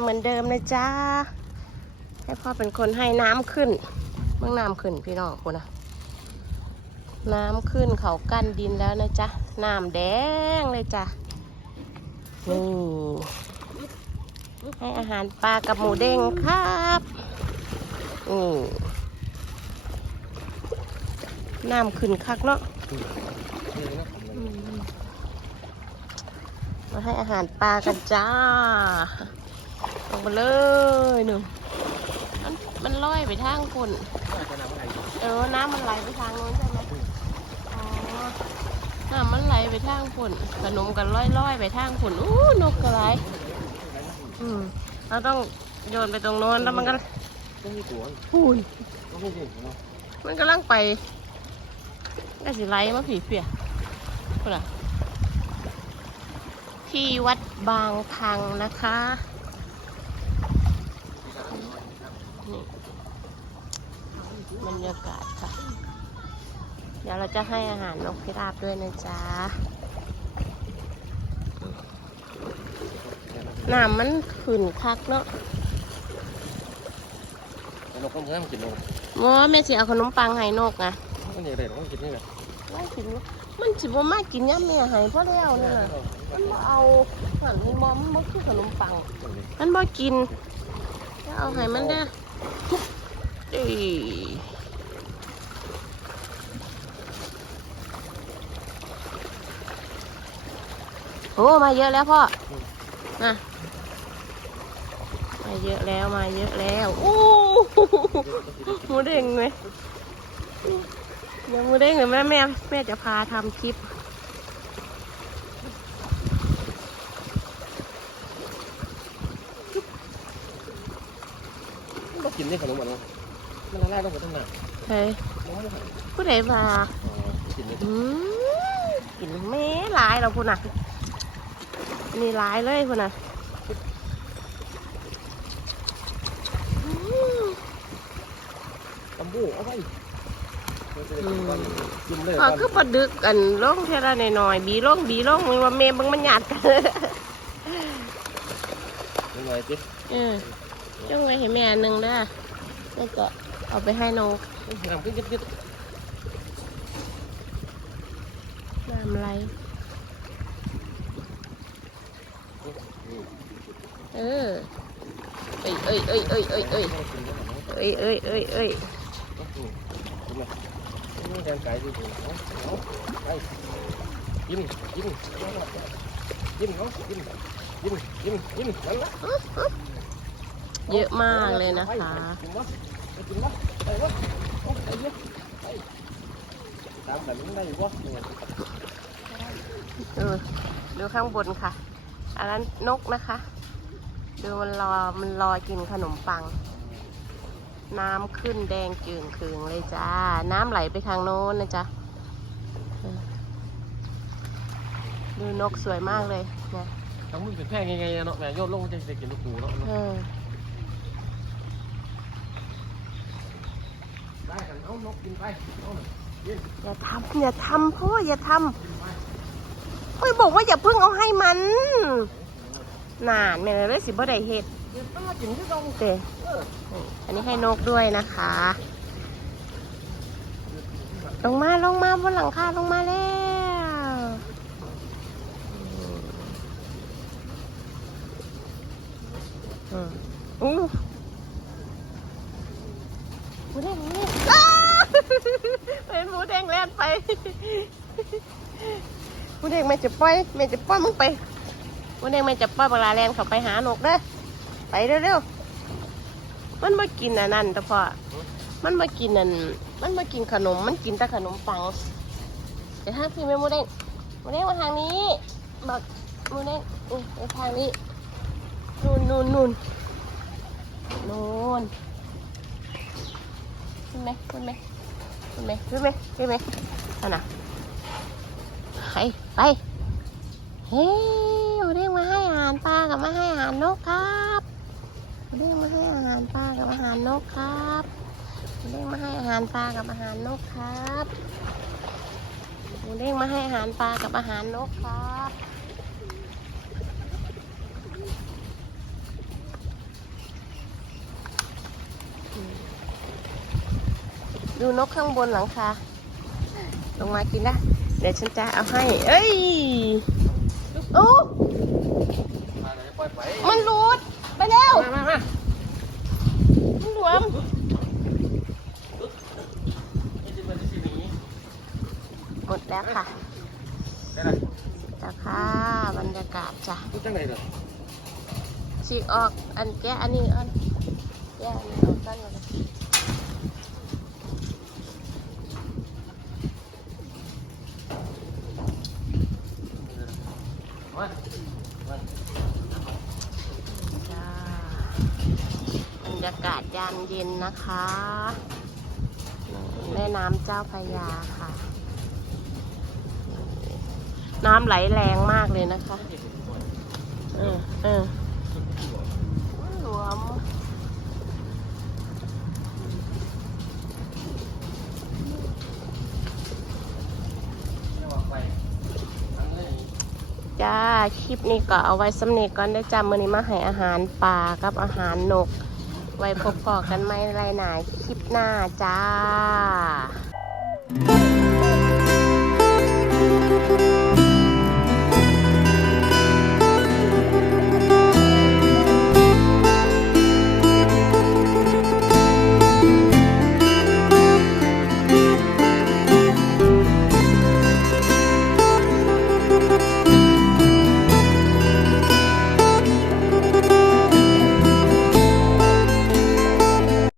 เหมือนเดิมเลยจ้าให้พ่อเป็นคนให้น้ำขึ้นเมื่อน้ำขึ้นพี่น้องคุณนะน้ำขึ้นเขากั้นดินแล้วนะจ๊ะน้ำแดงเลยจ้ะนี่ให้อาหารปลากับหมูเด้งครับนี่น้ำขึ้นคักเนาะมาให้อาหารปลากันจ้า งมาเลยหนึ่งมันมันลอยไปทางคุณเออ น้ำมันไหลไปทางโน้นใช่ไหมอ๋อ น้ำมันไหลไปทางคุณขนมกันลอยลอยๆไปทางคุณอู้นกกระไรอืมเราต้องโยนไปตรงโน้นแล้วมันก็ต้องมีตัวพูนต้องมีตัวเนาะมันกำลังไปก็สิไล่มาผีเปียคุณอะที่วัดบางพังนะคะ นี่บรรยากาศค่ะ เดี๋ยวเราจะให้อาหารนกพิราบด้วยนะจ๊ะน้ำมันขึ้นคักเนาะแต่เราก็เมื่อมันกินนกมอแม่สิเอาขนมปังให้นกนะมันอย่างไรเราต้องกินนี่แหละว่ากินมันสิบ่มากินย่ำแม่ให้พ่อแล้วเนี่ยมันบ่เอาหันมอมันบ่คือขนมปัง มันบ่กินจะเอาให้มันได้ออี โอ้ มาเยอะแล้วพ่อมามาเยอะแล้วมาเยอะแล้วโอ้หมูเด้งไหมเดี๋ยวหมูเด้งเดี๋ยวแม่แม่แม่จะพาทำคลิป มั นกินนี่ขนมหวานมันละลายลงไปทั้งหน้าเฮ้ยน้องไม่หายผู้ใดมาอ๋อกินนี่อืมกินแม่หลายเราพูดน่ะนี่หลายเลยพูดน่ะอืมตำบูเอาไปกินเลยอ๋อคือปลาดึกอันล่องเท่าไรหน่อยๆบีล่องบีล่องมันว่าเมย์บังมันหยาดกันยังไงจิ๊บเออ จ้องไว้ให้แม่หนึ่งเด้อแล้วก็เอาไปให้นกน้ำขึ้นจิ๊บยิบน้ำไหลเออเอ้ยเอ้ยเอ้ยเอ้ยเอ้ยเอ้ยเอ้ยเอ้ยเอ้ยเอ้ยยิ้มยิ้มยิ้มเขายิ้มยิ้มยิ้มยิ้มนั่นละ เยอะมากเลยนะคะกินวะไปกินวะไปวะไปเยอะไปตามแบบนี้ได้วะเออดูข้างบนค่ะ อันนั้นนกนะคะ ดูมันรอมันรอกินขนมปัง น้ำขึ้นแดงจืงขึงเลยจ้า น้ำไหลไปทางโน้นนะจ๊ะเออดูนกสวยมากเลยนะทั้งมึงเป็นแพร่ไงไงเนาะแม่ยอดลงจะจะกินลูกหมูเนาะ เออได้กันเอานกกินอย่าทำอย่าทำพ่ออย่าทำพ่อบอกว่าอย่าเพิ่งเอาให้มันน่าเนยเลยสิบ่ได้เห็ดเดี๋ยวต้องมากินที่ตรงเตอันนี้ให้นกด้วยนะคะ ลงมาลงมาบนหลังคาลงมาแล้วอืมอู้หมูแดงหม เป็นหมูแดงแล่นไปหมูแดงแม่จะปล่อยแม่จะปล่อยมึงไปหมูแดงแม่จะปล่อยปลาแลนเขาไปหานกเด้อไปเร็วๆมันมากินอันนั้นแต่พอมันมากินนั่นมันมากินขนมมันกินแต่ขนมปังเดี๋ยวทางพี่แม่โมเด้งโมเด้งมาทางนี้บักโมเด้งอือไปทางนี้นู่นนู่นนู่นนู่นขึ้นไหมขึ้นไหม ขึ้นไหมขึ้นไหมขึ้นไหมนั่นน่ะไปไปเฮ้ยโมเด้งมาให้อาหารปลากับมาให้อาหารนกครับโมเด้งมาให้อาหารปลากับอาหารนกครับหมูเด้งมาให้อาหารปลากับอาหารนกครับหมูเด้งมาให้อาหารปลากับอาหารนกครับ ดูนกข้างบนหลังคา ลงมากินนะ เดี๋ยวฉันจะเอาให้ เอ้ย โอ้มาเลยปล่อยไปมันหลุด ไปแล้วมามามามันหลวมนี่จะเป็นที่นี้หมดแล้วค่ะได้ละแล้วค่ะบรรยากาศจ้ะรู้จังไหนเหรอฉีกออก อันแกะอันนี้อันแกะอันนี้ออกกันเลย มามา จ้าบรร ยากาศยามเย็นนะคะ แม่น้ำเจ้าพระยาค่ะ น้ำไหลแรงมากเลยนะคะ เออเออหลวมจ้า คลิปนี้ก็เอาไว้สำเนีก่อนได้จ้ามื่อนี้มาให้อาหารปลากับอาหารนก ไว้พบพอกันไหมไรหนาคลิปหน้าจ้า